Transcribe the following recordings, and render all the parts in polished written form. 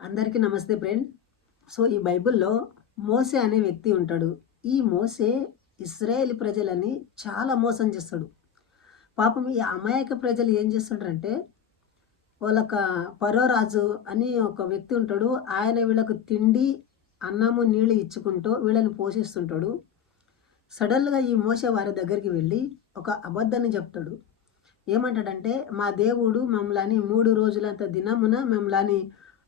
అందరికీ నమస్తే friend. So, ఈ బైబిల్‌లో మోసే అనే వ్యక్తి ఉంటాడు. ఈ మోసే ఇశ్రాయేలు ప్రజలని చాలా మోసం చేస్తాడు. పాపం ఈ అమాయక ప్రజలు ఏం చేస్తుంటారంటే, వాళ్ళొక ఫరో రాజు అని ఒక వ్యక్తి ఉంటాడు. ఆయన వీళ్ళకు తిండి, అన్నము, నీళ్ళు ఇచ్చుకుంటూ వీళ్ళని పోషిస్తుంటాడు. సడన్‌గా ఈ మోసే వారి దగ్గరికి వెళ్ళి ఒక అబద్ధాన్ని చెప్తాడు. ఏమంటాడంటే, మా దేవుడు మమ్మల్ని 3 రోజులంత దినమున మమ్మల్ని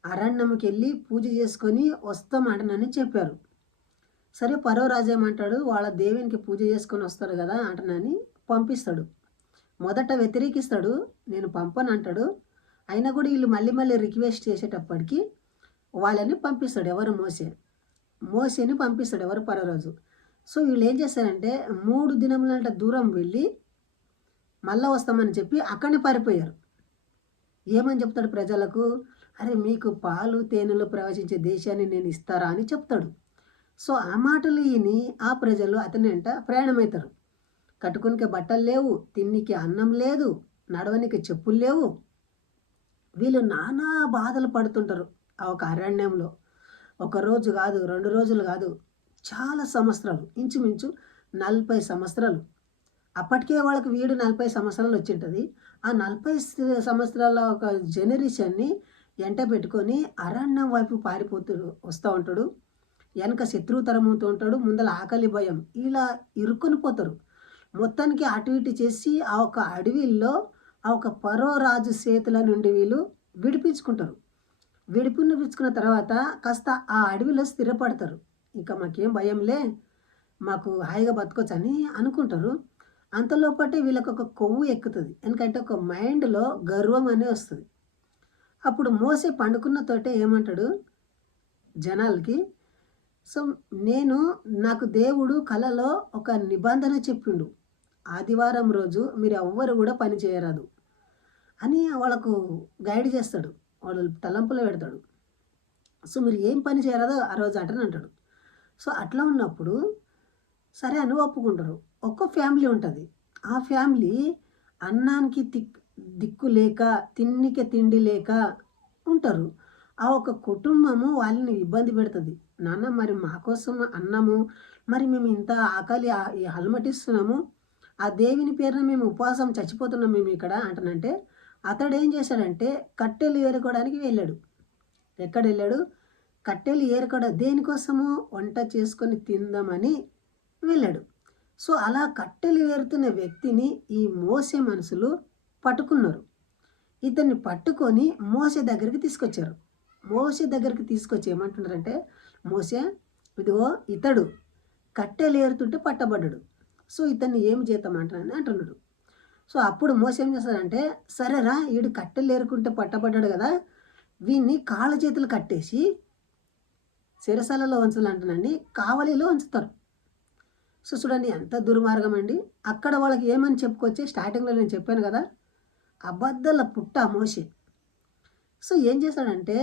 అరణ్యంకెళ్ళి పూజ చేసుకొని వస్తామంటనని చెప్పారు. సరే ఫరో రాజు ఏమంటాడు, వాళ్ళ దేవునికి పూజ చేసుకొని వస్తారు కదా అంటనని పంపిస్తాడు. మొదట వ్యతిరేకిస్తాడు, నేను పంపనంటాడు. అయినా కూడా వీళ్ళు మళ్ళీ మళ్ళీ రిక్వెస్ట్ చేసేటప్పటికి వాళ్ళని పంపిస్తాడు. ఎవరు? మోసేని పంపిస్తాడు. ఎవరు? ఫరో రాజు. సో వీళ్ళు ఏం చేస్తారంటే 3 దినములంట దూరం వెళ్ళి మళ్ళా వస్తామని చెప్పి అక్కడనే పారిపోయారు. ఏమని చెప్తాడు ప్రజలకు? అరే మీకు పాలు తేనెలు ప్రవచించే దేశాన్ని నేను ఇస్తారా అని చెప్తాడు. సో ఆ మాటలు విని ఆ ప్రజలు అతని వెంట ప్రయాణమవుతారు. కట్టుకునికి బట్టలు లేవు, తిన్నికి అన్నం లేదు, నడవనికి చెప్పులు లేవు. వీళ్ళు నానా బాధలు పడుతుంటారు ఆ ఒక అరణ్యంలో. ఒక రోజు కాదు, 2 రోజులు కాదు, చాలా సంవత్సరాలు, ఇంచుమించు 40 సంవత్సరాలు. అప్పటికే వాళ్ళకి వీడు 40 సంవత్సరాలు వచ్చింటుంది. ఆ 40 సంవత్సరాల ఒక జనరేషన్ని ఎంట పెట్టుకొని అరణ్యం వైపు వస్తూ ఉంటాడు. వెనక శత్రువు తరముతూ ఉంటాడు, ముందల ఆకలి భయం, ఇలా ఇరుక్కొని పోతారు. మొత్తానికి అటు ఇటు చేసి ఆ ఒక అడవిలో ఆ ఒక ఫరో రాజు చేతుల నుండి వీళ్ళు విడిపించుకుంటారు. విడిపించుకున్న తర్వాత కాస్త ఆ అడవిలో స్థిరపడతారు. ఇంకా మాకేం భయంలే, మాకు హాయిగా బతకొచ్చని అనుకుంటారు. అంతలోపటే వీళ్ళకి ఒక కొవ్వు ఎక్కుతుంది. ఎందుకంటే ఒక మైండ్లో గర్వం అనేది వస్తుంది. అప్పుడు మోసే పండుకున్న తోటే ఏమంటాడు జనాలకి, సో నాకు దేవుడు కలలో ఒక నిబంధన చెప్పిండు, ఆదివారం రోజు మీరు ఎవ్వరు కూడా పని చేయరాదు అని వాళ్ళకు గైడ్ చేస్తాడు. వాళ్ళు తలంపులో పెడతాడు. సో మీరు ఏం పని చేయరాదో ఆ రోజు అంటాడు. సో అట్లా ఉన్నప్పుడు సరే అని ఒప్పుకుంటారు. ఒక్క ఫ్యామిలీ ఉంటుంది. ఆ ఫ్యామిలీ అన్నానికి దిక్కు లేక, తిండికి తిండి లేక ఉంటారు. ఆ ఒక కుటుంబము వాళ్ళని ఇబ్బంది పెడుతుంది. నాన్న మరి మా కోసం అన్నము, మరి మేము ఇంత ఆకలి అలమటిస్తున్నాము, ఆ దేవుని పేరున మేము ఉపవాసం చచ్చిపోతున్నాం మేము ఇక్కడ అంటనంటే, అతడు ఏం చేశాడంటే కట్టెలు ఏరుకోవడానికి వెళ్ళాడు. ఎక్కడ వెళ్ళాడు? కట్టెలు ఏరుకోవడం దేనికోసము? వంట చేసుకొని తిందామని వెళ్ళాడు. సో అలా కట్టెలు ఏరుతున్న వ్యక్తిని ఈ మోసే మనుషులు పట్టుకున్నారు. ఇతన్ని పట్టుకొని మోసే దగ్గరికి తీసుకొచ్చారు. మోసే దగ్గరికి తీసుకొచ్చి ఏమంటున్నారంటే, మోసే ఇదిగో ఇతడు కట్టెలు ఏరుతుంటే పట్టబడ్డాడు, సో ఇతన్ని ఏమి చేద్దామంటానని అంటున్నాడు. సో అప్పుడు మోసే ఏం చేస్తాడంటే, సరేరా వీడు కట్టెలు ఏరుకుంటే పట్టబడ్డాడు కదా, వీడిని కాళ్ళ చేతులు కట్టేసి చెరసాలలో ఉంచాలంటున్నాండి, కావలిలో ఉంచుతారు. సో చూడండి ఎంత దుర్మార్గం అండి. అక్కడ వాళ్ళకి ఏమని చెప్పుకొచ్చి స్టార్టింగ్లో నేను చెప్పాను కదా, అబద్ధాల పుట్ట మోసే. సో ఏం చేస్తాడంటే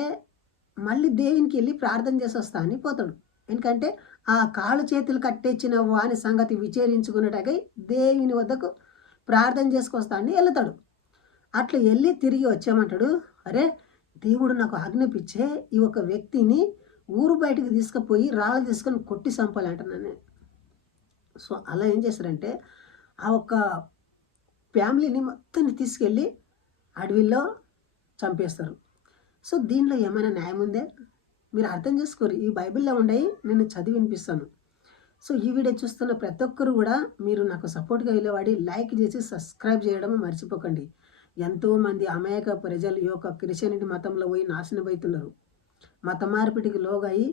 మళ్ళీ దేవునికి వెళ్ళి ప్రార్థన చేసి వస్తా అని పోతాడు. ఎందుకంటే ఆ కాళ్ళు చేతులు కట్టేసిన వాని సంగతి విచారించుకున్నట్టుగా దేవుని వద్దకు ప్రార్థన చేసుకొస్తా అని వెళ్తాడు. అట్లా వెళ్ళి తిరిగి వచ్చామంటాడు, అరే దేవుడు నాకు ఆజ్ఞాపించే ఈ ఒక వ్యక్తిని ఊరు బయటికి తీసుకుపోయి రాళ్ళు తీసుకొని కొట్టి చంపాలంటున్నాను. సో అలా ఏం చేస్తారంటే ఆ ఒక్క ఫ్యామిలీని మొత్తాన్ని తీసుకెళ్ళి అడవిలో చంపేస్తారు. సో దీనిలో ఏమైనా న్యాయం ఉందే? మీరు అర్థం చేసుకోరు. ఈ బైబిల్లో ఉండయి నేను చదివి వినిపిస్తాను. సో ఈ వీడియో చూస్తున్న ప్రతి ఒక్కరు కూడా మీరు నాకు సపోర్ట్గా వెళ్ళేవాడి లైక్ చేసి సబ్స్క్రైబ్ చేయడం మర్చిపోకండి. ఎంతోమంది అమాయక ప్రజలు ఈ యొక్క క్రిస్టియానిటీ మతంలో పోయి నాశనం అవుతున్నారు. మత మార్పిడికి లోగయి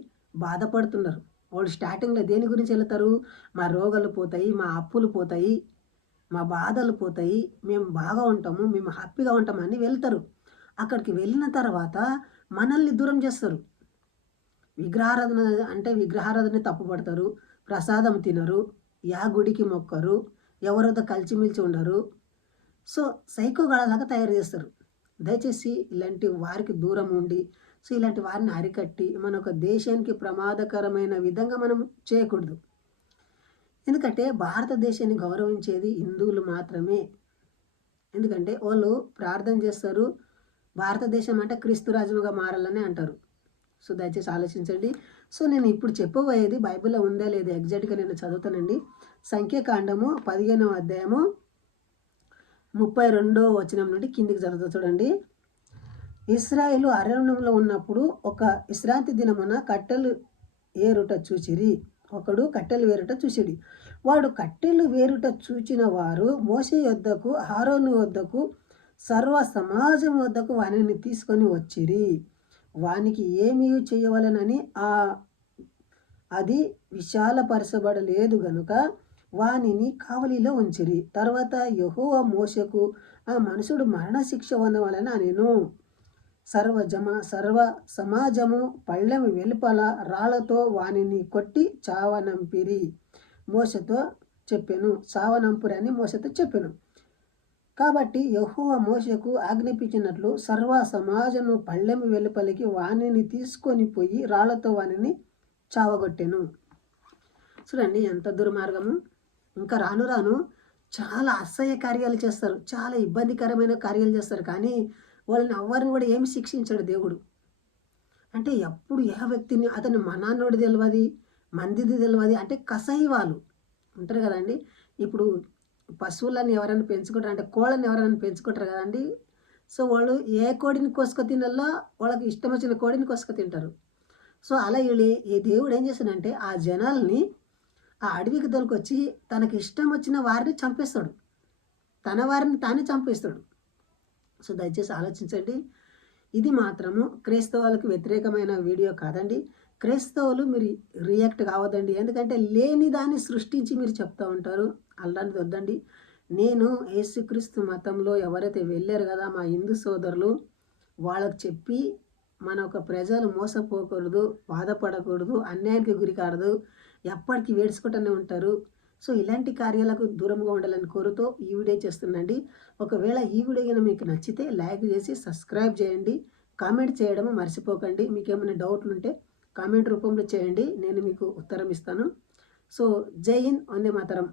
బాధపడుతున్నారు. వాళ్ళు స్టార్టింగ్లో దేని గురించి వెళ్తారు? మా రోగాలు పోతాయి, మా అప్పులు పోతాయి, మా బాధలు పోతాయి, మేము బాగా ఉంటాము, మేము హ్యాపీగా ఉంటామని వెళ్తారు. అక్కడికి వెళ్ళిన తర్వాత మనల్ని దూరం చేస్తారు. విగ్రహారాధన అంటే విగ్రహారాధన తప్పుపడతారు, ప్రసాదం తినరు, యా గుడికి మొక్కరు, ఎవరితో కలిసిమెలిసి ఉండరు. సో సైకోగాళ్ళలాగా తయారు చేస్తారు. దయచేసి ఇలాంటి వారికి దూరం ఉండి, సో ఇలాంటి వారిని అరికట్టి మన ఒక దేశానికి ప్రమాదకరమైన విధంగా మనం చేయకూడదు. ఎందుకంటే భారతదేశాన్ని గౌరవించేది హిందువులు మాత్రమే. ఎందుకంటే వాళ్ళు ప్రార్థన చేస్తారు, భారతదేశం అంటే క్రీస్తు రాజ్యంగా మారాలని అంటారు. సో దయచేసి ఆలోచించండి. సో నేను ఇప్పుడు చెప్పబోయేది బైబిల్‌లో ఉందా లేదా ఎగ్జాక్ట్‌గా నేను చదువుతానండి. సంఖ్యాకాండము 15వ అధ్యాయము 32వ వచనం నుండి కిందికి చదువుతా చూడండి. ఇశ్రాయేలు అరణ్యంలో ఉన్నప్పుడు ఒక విశ్రాంతి దినమున కట్టెలు ఏరుట చూచిరి. ఒకడు కట్టెలు వేరుట చూసిడి. వాడు కట్టెలు వేరుట చూచిన వారు మోషే యొద్దకు, అహరోను వద్దకు, సర్వ సమాజం వద్దకు వానిని తీసుకొని వచ్చిరి. వానికి ఏమీ చేయవలెనని అది విశాలపరచబడలేదు గనుక వానిని కావలిలో ఉంచిరి. తర్వాత యెహోవా మోషేకు, ఆ మనుషుడు మరణశిక్ష పొందవలెను అనెను. సర్వ సమాజము పళ్ళెము వెలుపల రాళ్లతో వానిని కొట్టి చావనంపిరి. మోషేతో చెప్పెను, చావనంపురి అని మోషేతో చెప్పెను. కాబట్టి యెహోవా మోషేకు ఆజ్ఞాపించినట్లు సర్వ సమాజము పళ్ళెము వెలుపలికి వానిని తీసుకొని పోయి రాళ్లతో వానిని చావగొట్టెను. చూడండి ఎంత దుర్మార్గము. ఇంకా రాను రాను చాలా అసహ్య కార్యాలు చేస్తారు, చాలా ఇబ్బందికరమైన కార్యాలు చేస్తారు. కానీ వాళ్ళని ఎవరిని కూడా ఏమి శిక్షించాడు దేవుడు. అంటే ఎప్పుడు ఏ వ్యక్తిని అతని మనాన్నోడు తెలియదు, మందిది తెలియదు, అంటే కసాయి వాళ్ళు ఉంటారు కదండి. ఇప్పుడు పశువులను ఎవరైనా పెంచుకుంటారు, అంటే కోళ్ళని ఎవరైనా పెంచుకుంటారు కదండి. సో వాళ్ళు ఏ కోడిని కోసుకు తినాలో వాళ్ళకి ఇష్టం వచ్చిన కోడిని కోసుకు తింటారు. సో అలా వీళ్ళు ఈ దేవుడు ఏం చేస్తాడంటే ఆ జనాల్ని ఆ అడవికి దొరికొచ్చి తనకి ఇష్టం వచ్చిన వారిని చంపేస్తాడు, తన వారిని తానే చంపేస్తాడు. సో దయచేసి ఆలోచించండి. ఇది మాత్రము క్రైస్తవులకు వ్యతిరేకమైన వీడియో కాదండి. క్రైస్తవులు మీరు రియాక్ట్ కావద్దండి. ఎందుకంటే లేని దాన్ని సృష్టించి మీరు చెప్తూ ఉంటారు, అలాంటిది వద్దండి. నేను యేసుక్రీస్తు మతంలో ఎవరైతే వెళ్ళారు కదా మా హిందూ సోదరులు, వాళ్ళకు చెప్పి మన ఒక ప్రజలు మోసపోకూడదు, బాధపడకూడదు, అన్యాయానికి గురి కారదు, ఎప్పటికీ వేడుచుకుంటూనే ఉంటారు. సో ఇలాంటి కార్యాలకు దూరంగా ఉండాలని కోరుతూ ఈ వీడియో చేస్తున్నాండి. ఒకవేళ ఈ వీడియో కనుక మీకు నచ్చితే లైక్ చేసి సబ్స్క్రైబ్ చేయండి, కామెంట్ చేయడం మర్చిపోకండి. మీకు ఏమైనా డౌట్లు ఉంటే కామెంట్ రూపంలో చేయండి, నేను మీకు ఉత్తరం ఇస్తాను. సో జై హింద్, వందే మాతరం.